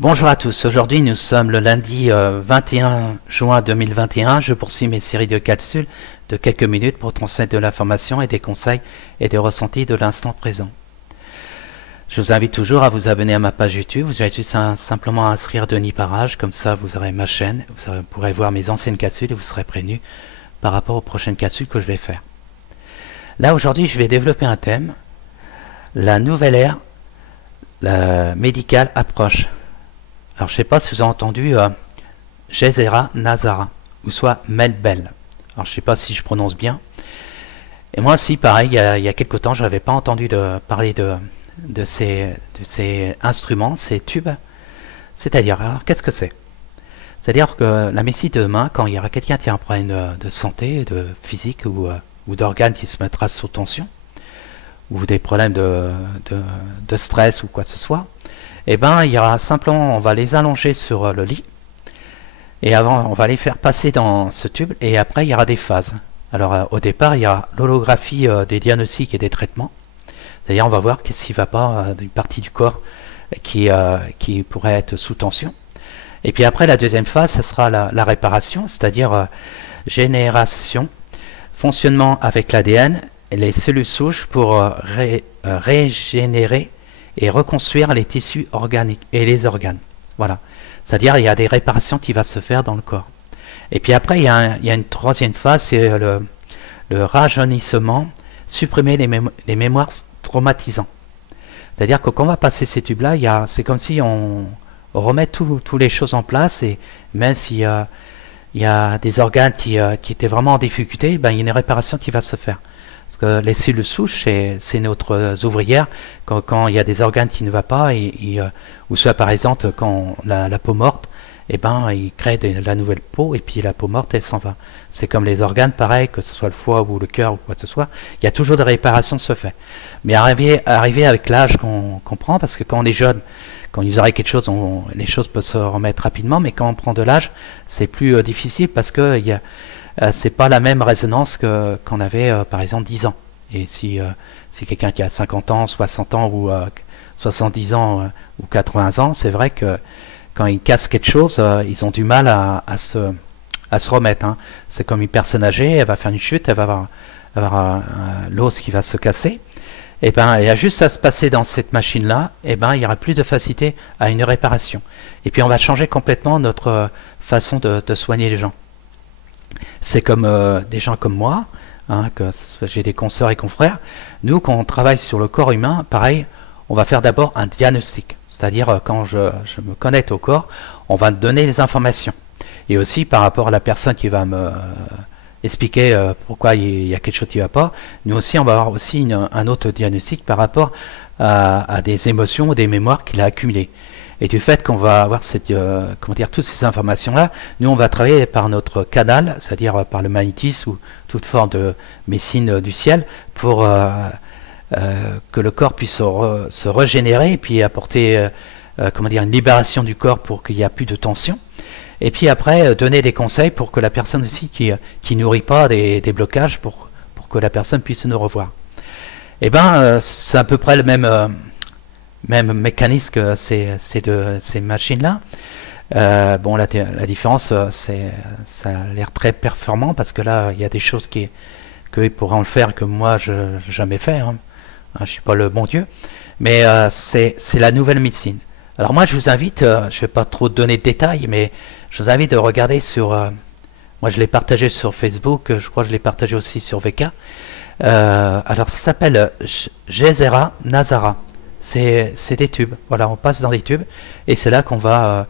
Bonjour à tous, aujourd'hui nous sommes le lundi 21 juin 2021. Je poursuis mes séries de capsules de quelques minutes pour transmettre de l'information et des conseils et des ressentis de l'instant présent. Je vous invite toujours à vous abonner à ma page YouTube. Vous avez juste simplement à inscrire Denis Parage, comme ça vous aurez ma chaîne, vous pourrez voir mes anciennes capsules et vous serez prévenu par rapport aux prochaines capsules que je vais faire. Là aujourd'hui je vais développer un thème, la nouvelle ère médicale approche. Alors je ne sais pas si vous avez entendu Gezera Nazara, ou soit Melbel. Alors je ne sais pas si je prononce bien. Et moi aussi pareil, il y a quelques temps, je n'avais pas entendu parler de ces instruments, ces tubes. C'est-à-dire, alors qu'est-ce que c'est? C'est-à-dire que la médecine de demain, quand il y aura quelqu'un qui a un problème de santé, de physique ou d'organes qui se mettra sous tension, ou des problèmes de stress ou quoi que ce soit, et ben il y aura simplement, on va les allonger sur le lit, et avant on va les faire passer dans ce tube, et après il y aura des phases. Alors au départ il y a l'holographie des diagnostics et des traitements. D'ailleurs on va voir qu'est-ce qui ne va pas d'une partie du corps qui pourrait être sous tension. Et puis après la deuxième phase, ce sera la réparation, c'est-à-dire génération, fonctionnement avec l'ADN et les cellules souches pour régénérer et reconstruire les tissus organiques et les organes. Voilà. C'est-à-dire il y a des réparations qui vont se faire dans le corps. Et puis après il y a une troisième phase, c'est le rajeunissement, supprimer les mémoires traumatisantes. C'est-à-dire que quand on va passer ces tubes-là, c'est comme si on remet toutes les choses en place, et même s'il y a des organes qui étaient vraiment en difficulté, ben, il y a une réparation qui va se faire. Parce que les cellules souches, c'est notre ouvrière. Quand il y a des organes qui ne vont pas, ou soit par exemple quand la peau morte, et ben, il crée la nouvelle peau, et puis la peau morte, elle s'en va. C'est comme les organes, pareil, que ce soit le foie ou le cœur ou quoi que ce soit, il y a toujours des réparations qui se fait. Mais arriver avec l'âge qu'on prend, parce que quand on est jeune, quand il nous arrive quelque chose, les choses peuvent se remettre rapidement, mais quand on prend de l'âge, c'est plus difficile, parce que c'est pas la même résonance qu'on avait par exemple 10 ans. Et si quelqu'un qui a 50 ans, 60 ans ou 70 ans ou 80 ans, c'est vrai que quand ils cassent quelque chose, ils ont du mal à se remettre. Hein. C'est comme une personne âgée, elle va faire une chute, elle va avoir l'os qui va se casser. Et ben, il y a juste à se passer dans cette machine-là, et ben, il y aura plus de facilité à une réparation. Et puis on va changer complètement notre façon de soigner les gens. C'est comme des gens comme moi, hein, que j'ai des consoeurs et confrères. Nous, quand on travaille sur le corps humain, pareil, on va faire d'abord un diagnostic. C'est-à-dire quand je me connecte au corps, on va me donner des informations. Et aussi par rapport à la personne qui va me expliquer pourquoi il y a quelque chose qui ne va pas, nous aussi on va avoir aussi un autre diagnostic par rapport à des émotions ou des mémoires qu'il a accumulées. Et du fait qu'on va avoir toutes ces informations-là, nous on va travailler par notre canal, c'est-à-dire par le magnétisme ou toute forme de médecine du ciel, pour que le corps puisse se régénérer et puis apporter une libération du corps pour qu'il n'y ait plus de tension. Et puis après, donner des conseils pour que la personne aussi qui nourrit pas des blocages, pour que la personne puisse nous revoir. Et ben, c'est à peu près le même mécanisme que ces machines-là. Bon, la différence, ça a l'air très performant, parce que là, il y a des choses qu'ils pourront le faire que moi, je n'ai jamais fait. Hein. Je ne suis pas le bon Dieu. Mais c'est la nouvelle médecine. Alors moi, je vous invite, je ne vais pas trop donner de détails, mais je vous invite de regarder sur... moi, je l'ai partagé sur Facebook, je crois que je l'ai partagé aussi sur VK. Alors, ça s'appelle Gezera Nazara. C'est des tubes. Voilà, on passe dans des tubes, et c'est là qu'on va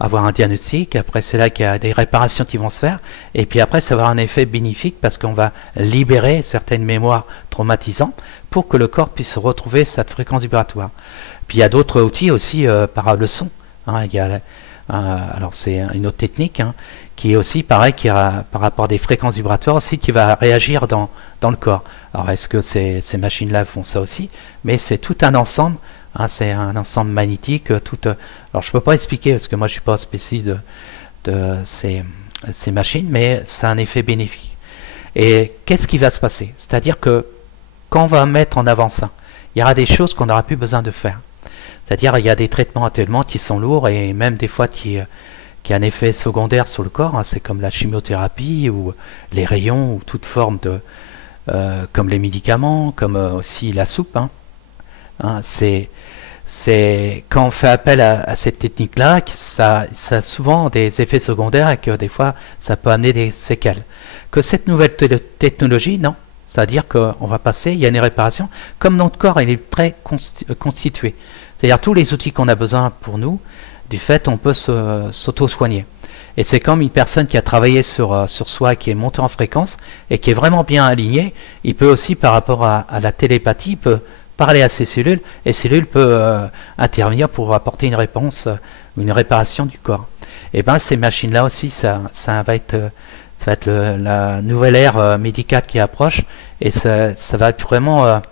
avoir un diagnostic. Après, c'est là qu'il y a des réparations qui vont se faire. Et puis après, ça va avoir un effet bénéfique, parce qu'on va libérer certaines mémoires traumatisantes pour que le corps puisse retrouver cette fréquence vibratoire. Puis il y a d'autres outils aussi par le son. Hein, alors c'est une autre technique, hein, qui est aussi pareil, qui a par rapport à des fréquences vibratoires aussi, qui va réagir dans le corps. Alors est-ce que ces machines-là font ça aussi? Mais c'est tout un ensemble, hein, c'est un ensemble magnétique. Alors je ne peux pas expliquer, parce que moi je ne suis pas spécialiste de ces machines, mais c'est un effet bénéfique. Et qu'est-ce qui va se passer? C'est-à-dire que quand on va mettre en avant ça, il y aura des choses qu'on n'aura plus besoin de faire. C'est-à-dire il y a des traitements actuellement qui sont lourds et même des fois qui a un effet secondaire sur le corps, hein. C'est comme la chimiothérapie ou les rayons ou toute forme de comme les médicaments, comme aussi la soupe. C'est quand on fait appel à cette technique-là, que ça a souvent des effets secondaires et que des fois ça peut amener des séquelles. Que cette nouvelle technologie, non. C'est-à-dire qu'on va passer, il y a une réparation. Comme notre corps, il est très constitué. C'est-à-dire tous les outils qu'on a besoin pour nous, du fait, on peut s'auto-soigner. Et c'est comme une personne qui a travaillé sur soi, qui est montée en fréquence et qui est vraiment bien alignée, il peut aussi, par rapport à la télépathie, peut parler à ses cellules et ces cellules peuvent intervenir pour apporter une réponse, une réparation du corps. Et bien ces machines-là aussi, ça va être la nouvelle ère médicale qui approche et ça va vraiment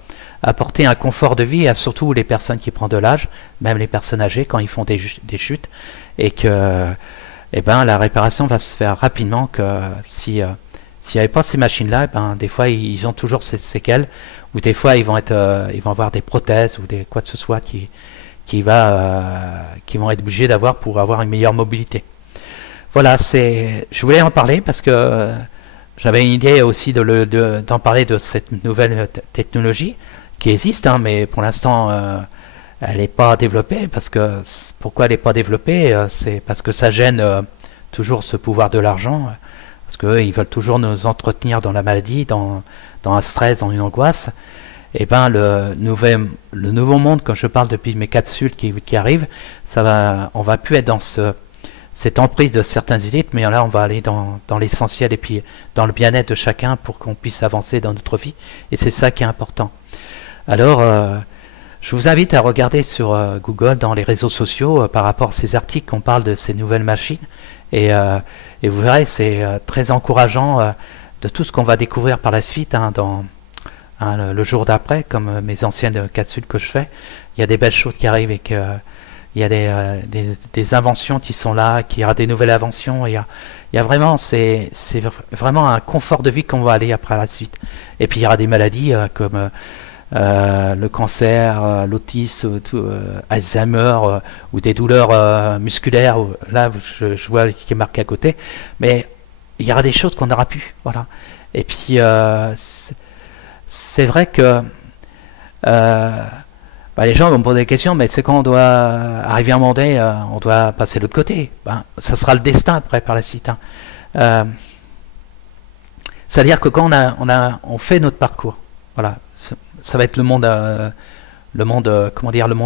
apporter un confort de vie à surtout les personnes qui prennent de l'âge, même les personnes âgées quand ils font des chutes, et que la réparation va se faire rapidement. Que s'il n'y avait pas ces machines-là, des fois ils ont toujours ces séquelles, ou des fois ils vont avoir des prothèses ou quoi que ce soit qui vont être obligés d'avoir pour avoir une meilleure mobilité. Voilà, je voulais en parler parce que j'avais une idée aussi d'en parler de cette nouvelle technologie qui existe, hein, mais pour l'instant elle n'est pas développée. Pourquoi elle n'est pas développée? C'est parce que ça gêne toujours ce pouvoir de l'argent, parce qu'eux ils veulent toujours nous entretenir dans la maladie, dans un stress, dans une angoisse. Et le nouveau monde, quand je parle depuis mes capsules qui arrivent, on va plus être dans cette emprise de certaines élites, mais là on va aller dans l'essentiel et puis dans le bien-être de chacun pour qu'on puisse avancer dans notre vie, et c'est ça qui est important. Alors je vous invite à regarder sur Google, dans les réseaux sociaux, par rapport à ces articles qu'on parle de ces nouvelles machines, et vous verrez, c'est très encourageant de tout ce qu'on va découvrir par la suite, hein, le jour d'après, comme mes anciennes capsules que je fais. Il y a des belles choses qui arrivent et que il y a des inventions qui sont là, qu'il y aura des nouvelles inventions. Il y a vraiment, c'est vraiment un confort de vie qu'on va aller après la suite. Et puis il y aura des maladies comme le cancer, l'autisme, Alzheimer, ou des douleurs musculaires. Là, je vois qui est marqué à côté. Mais il y aura des choses qu'on n'aura plus. Voilà. Et puis, c'est vrai que les gens vont me poser des questions, mais c'est quand on doit arriver à un moment donné, on doit passer de l'autre côté. Ça sera le destin après par la suite. Hein. C'est-à-dire que quand on fait notre parcours, voilà, ça va être le monde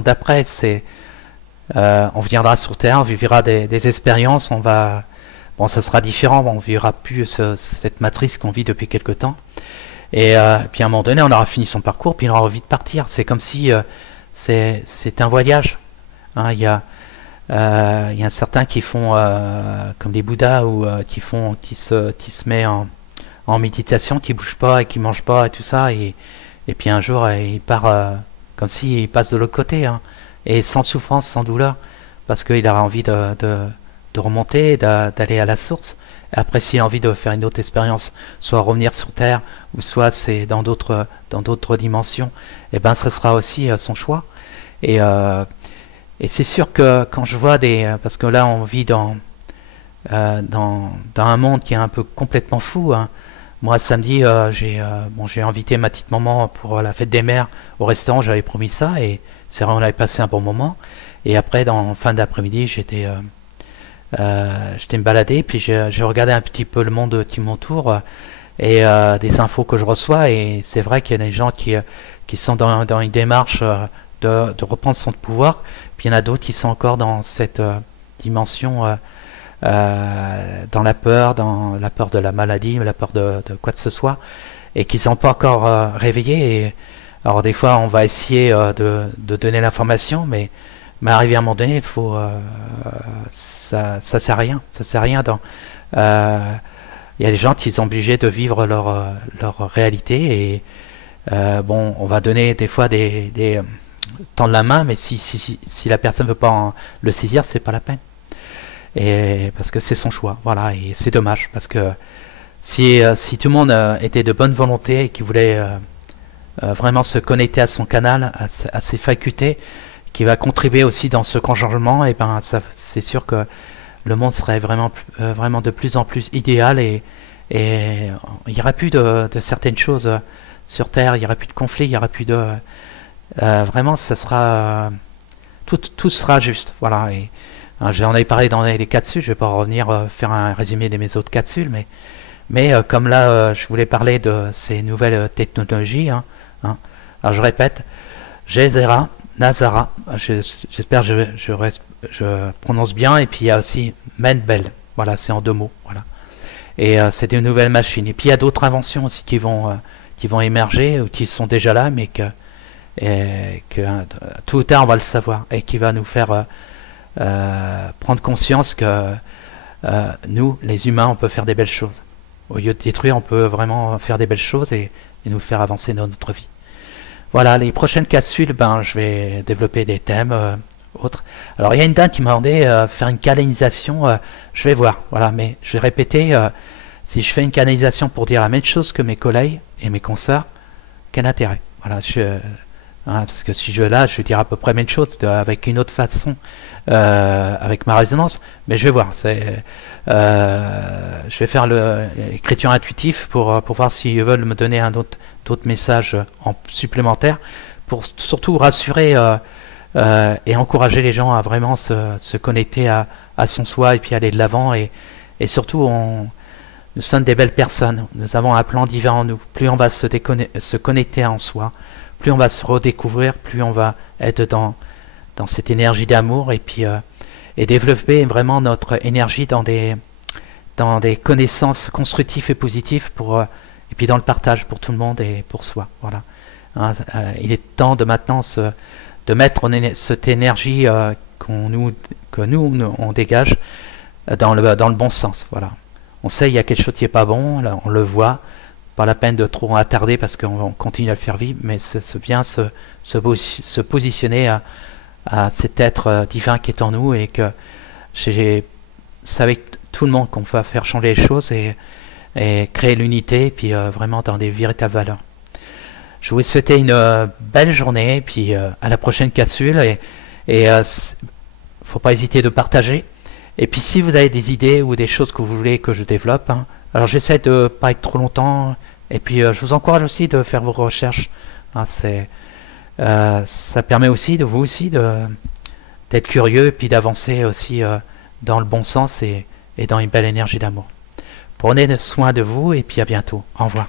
d'après. On viendra sur Terre, on vivra des expériences, ça sera différent, on vivra plus cette matrice qu'on vit depuis quelque temps. Et puis à un moment donné, on aura fini son parcours, puis on aura envie de partir. C'est comme si c'est un voyage. Hein, il y a certains qui font comme les Bouddhas, ou qui se met en méditation, qui bouge pas et qui mange pas et tout ça, et puis un jour il part comme s'il passe de l'autre côté, hein, et sans souffrance, sans douleur, parce qu'il aura envie de remonter, d'aller à la source. Et après, s'il a envie de faire une autre expérience, soit revenir sur Terre, ou soit c'est dans d'autres dimensions, et ça sera aussi son choix. Et c'est sûr que quand je vois parce que là on vit dans un monde qui est un peu complètement fou, hein. Moi samedi, j'ai invité ma petite maman pour la fête des mères au restaurant, j'avais promis ça, et c'est vrai, on avait passé un bon moment. Et après, en fin d'après-midi, j'étais me balader, puis j'ai regardé un petit peu le monde qui m'entoure, et des infos que je reçois, et c'est vrai qu'il y a des gens qui sont dans une démarche de reprendre son pouvoir, puis il y en a d'autres qui sont encore dans cette dimension, dans la peur de la maladie, la peur de quoi que ce soit, et qui ne sont pas encore réveillés. Et alors des fois on va essayer de donner l'information, mais arrivé à un moment donné, ça sert à rien. Ça sert à rien. Il y a des gens qui sont obligés de vivre leur réalité, et on va donner des fois tendre la main, mais si la personne ne veut pas le saisir, c'est pas la peine. Et parce que c'est son choix, voilà, et c'est dommage, parce que si tout le monde était de bonne volonté et qui voulait vraiment se connecter à son canal, à ses facultés, qui va contribuer aussi dans ce grand changement, et ben ça, c'est sûr que le monde serait vraiment de plus en plus idéal, et il n'y aura plus de certaines choses sur Terre, il n'y aura plus de conflits, il n'y aura plus de... vraiment, ça sera... tout sera juste, voilà. Et j'en ai parlé dans les capsules, je vais pas revenir faire un résumé de mes autres capsules, mais comme là, je voulais parler de ces nouvelles technologies, alors je répète, Gezera, Nazara, j'espère que je prononce bien, et puis il y a aussi Menbel, voilà, c'est en 2 mots, voilà. Et c'est des nouvelles machines. Et puis il y a d'autres inventions aussi qui vont émerger, ou qui sont déjà là, mais que tôt ou tard on va le savoir, et qui va nous faire prendre conscience que nous, les humains, on peut faire des belles choses. Au lieu de détruire, on peut vraiment faire des belles choses, et nous faire avancer dans notre vie. Voilà, les prochaines capsules, ben, je vais développer des thèmes autres. Alors, il y a une dame qui m'a demandé faire une canalisation. Je vais voir, voilà, mais je vais répéter. Si je fais une canalisation pour dire la même chose que mes collègues et mes consoeurs, quel intérêt? Voilà, parce que si je là, je vais dire à peu près la même chose avec une autre façon, avec ma résonance. Mais je vais voir. Je vais faire l'écriture intuitive pour voir s'ils veulent me donner d'autres messages supplémentaires, pour surtout rassurer et encourager les gens à vraiment se connecter à son soi, et puis aller de l'avant, et surtout nous sommes des belles personnes, nous avons un plan divin en nous. Plus on va se connecter en soi, plus on va se redécouvrir, plus on va être dans cette énergie d'amour, et puis et développer vraiment notre énergie dans des connaissances constructives et positives, et puis dans le partage pour tout le monde et pour soi. Voilà. Il est temps de maintenant de mettre cette énergie que nous on dégage dans le bon sens. Voilà. On sait il y a quelque chose qui est pas bon, là, on le voit. Pas la peine de trop attarder, parce qu'on continue à le faire vivre, mais bien se positionner à cet être divin qui est en nous, et que c'est avec tout le monde qu'on va faire changer les choses, et créer l'unité, et puis vraiment dans des véritables valeurs. Je vous souhaite une belle journée, et puis à la prochaine capsule, et faut pas hésiter de partager. Et puis si vous avez des idées ou des choses que vous voulez que je développe, alors j'essaie de pas être trop longtemps, et puis je vous encourage aussi de faire vos recherches. Ça permet aussi de vous aussi d'être curieux, et puis d'avancer aussi dans le bon sens, et dans une belle énergie d'amour. Prenez soin de vous, et puis à bientôt. Au revoir.